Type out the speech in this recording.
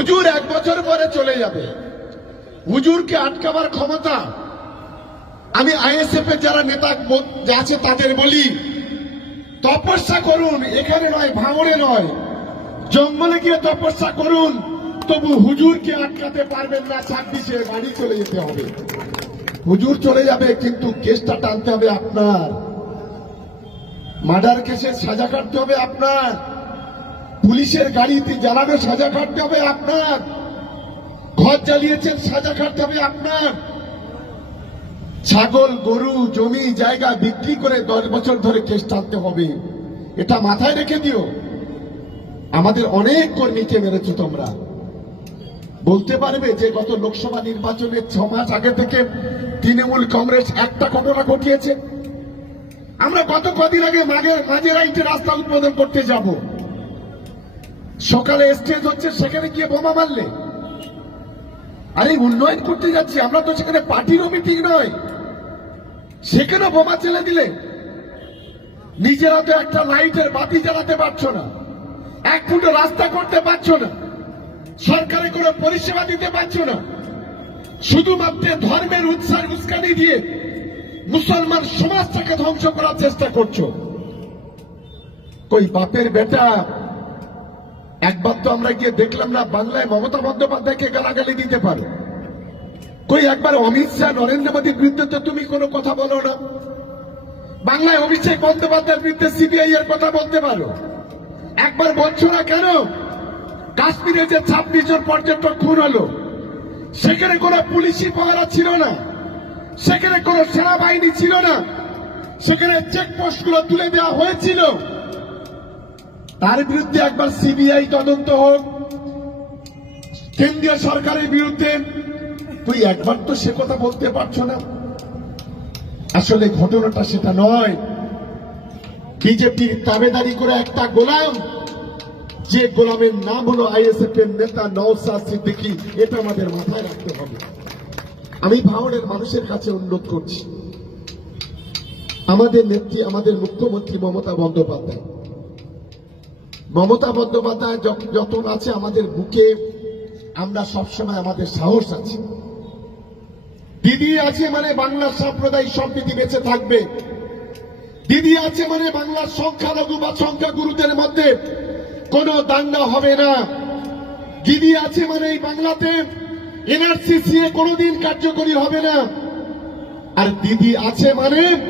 হুজুর এক বছর পরে চলে যাবে। হুজুরকে আটকাবার ক্ষমতা আমি আইএসএফ এর যারা নেতা আছে তাদের বলি, তপস্যা করুন, এখানে নয়, ভাঙড়ে নয়। জঙ্গলে গিয়ে তপস্যা করুন, তবু হুজুরকে আটকাতে পারবেন না, ছাব্বিশে বাড়ি চলে যেতে হবে। হুজুর চলে যাবে, কিন্তু কেসটা টানতে হবে আপনার। মার্ডার কেসের সাজা কাটতে হবে আপনার। পুলিশের গাড়িতে জ্বালানো সাজা কাটতে হবে আপনার। ঘর জ্বালিয়েছেন, সাজা কাটতে হবে আপনার। ছাগল, গরু, জমি, জায়গা বিক্রি করে দশ বছর ধরে কেস টানতে হবে। এটা মাথায় রেখে দিও। আমাদের অনেক কর্মীকে মেরেছো তোমরা। বলতে পারবে যে গত লোকসভা নির্বাচনের ছ মাস আগে থেকে তৃণমূল কংগ্রেস একটা ঘটনা ঘটিয়েছে। আমরা গত কদিন আগে মাঝে মাঝে রাইটে রাস্তা উদ্বোধন করতে যাব। সকালে স্টেজ হচ্ছে, সেখানে গিয়ে বোমা মারলে। আরে, উন্নয়ন করতে যাচ্ছি, আমরা তো সেখানে পার্টিরও মিটিং নয়। সেখানে বোমা চেলে দিলে। নিজেরা তো একটা লাইটের বাতি জ্বালাতে পারছ না। এক ফুটো রাস্তা করতে পারছ না। সরকারে কোনো পরিষেবা দিতে পারছ না। শুধুমাত্র ধর্মের উৎসাহ উস্কানি দিয়ে মুসলমান সমাজটাকে ধ্বংস করার চেষ্টা করছ। কই, বাপের বেটা একবার তো আমরা গিয়ে দেখলাম না, বাংলায় মমতা বন্দ্যোপাধ্যায়কে গালাগালি দিতে পারো। কই একবার অমিত শাহ, নরেন্দ্র মোদীর বিরুদ্ধে তো তুমি কোনো কথা বলো না। বাংলায় অভিষেক বন্দ্যোপাধ্যায়ের বিরুদ্ধে সিবিআই এর কথা বলতে পারো। একবার বলছো না কেন? কাশ্মীরে যে ছাব্বিশ জন পর্যটক খুন হলো, সেখানে কোনো পুলিশি পাহারা ছিল না, সেখানে কোনো সেনাবাহিনী ছিল না, সেখানে চেকপোস্টগুলো তুলে দেওয়া হয়েছিল। তার বিরুদ্ধে একবার সিবিআই তদন্ত হোক। কেন্দ্রীয় সরকারের বিরুদ্ধে। তুই একবার তো সে কথা বলতে পারছ না। আসলে ঘটনাটা সেটা নয়। বিজেপির তাবেদারি করে একটা গোলাম, যে গোলামের নাম হলো আইএসএফ এর নেতা নওসাদ সিদ্দিকী, এটা আমাদের মাথায় রাখতে হবে। আমি ভাঙড়ের মানুষের কাছে অনুরোধ করছি। আমাদের নেত্রী, আমাদের মুখ্যমন্ত্রী মমতা বন্দ্যোপাধ্যায় মমতা বন্দ্যোপাধ্যায় যত- যতন আছে আমাদের বুকে, আমরা সবসময় আমাদের সাহস আছে। দিদি আছে মানে বাংলার সম্প্রদায় সম্প্রীতি বেঁচে থাকবে। দিদি আছে মানে বাংলার সংখ্যালঘু বা সংখ্যাগুরুদের মধ্যে কোনো দাঙ্গা হবে না। দিদি আছে মানে এই বাংলাতে এনআরসি কোনোদিন কার্যকরী হবে না। আর দিদি আছে মানে